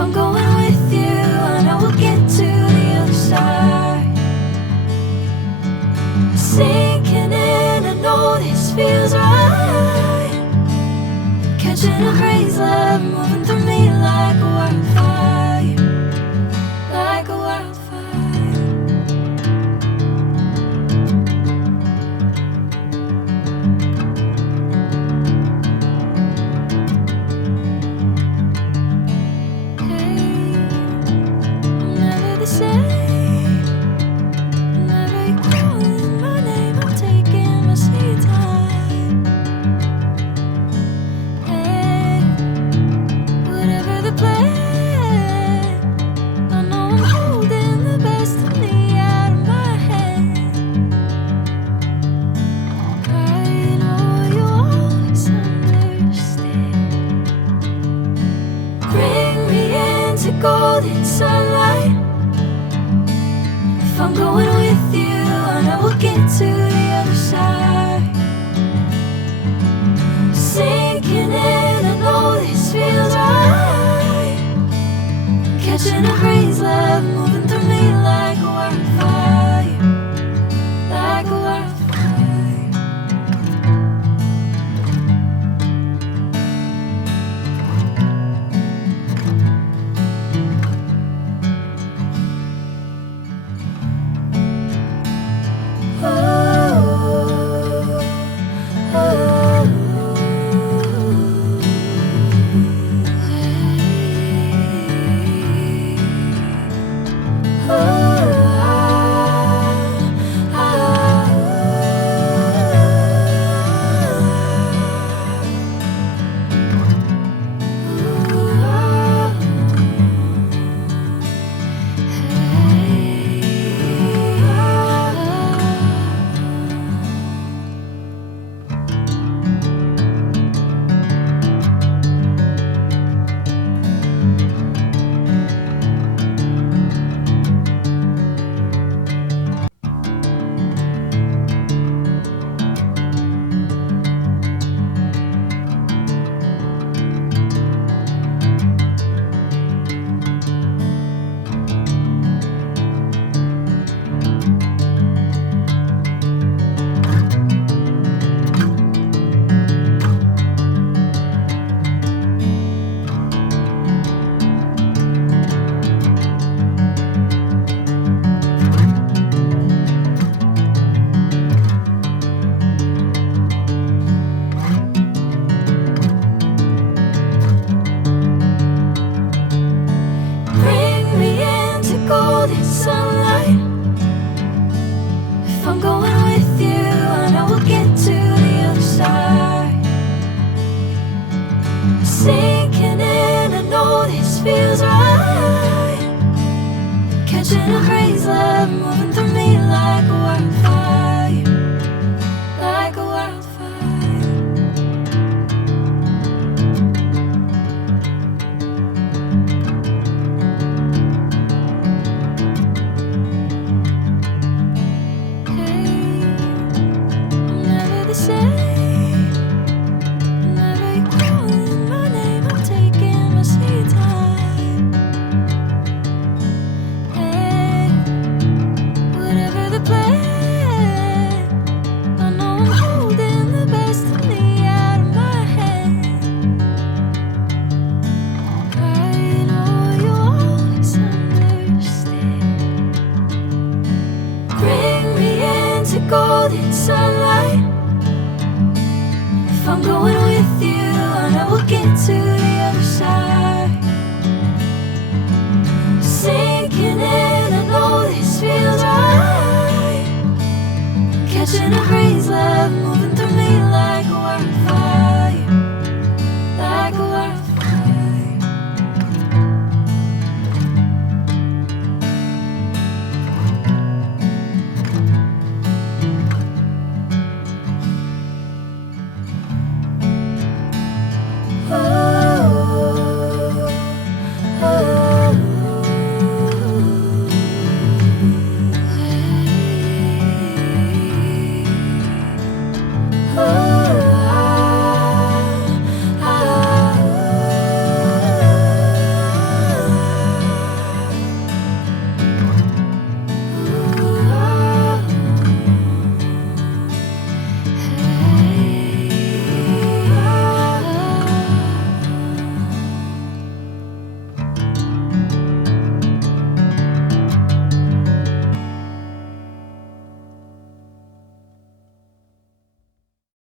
I'm going with you, I know we'll get to the other side. Sinking in, I know this feels right. Catching a crazy love, moving through me like a wildfire, like a wildfire. Golden sunlight. If I'm going with you, I know we'll get to the other side. Sinking in, I know this feels right. Catching a crazy love, moving through me like a wildfire, like a wildfire. Golden sunlight. If I'm going with you, I know we'll get to the other side. Sinking in, I know this feels right. Catching a crazy love, moving through me like a wildfire, like a wildfire. Golden sunlight. If I'm going with you, I know we'll get to the other side. Sinking in, I know this feels right. Catching a breeze.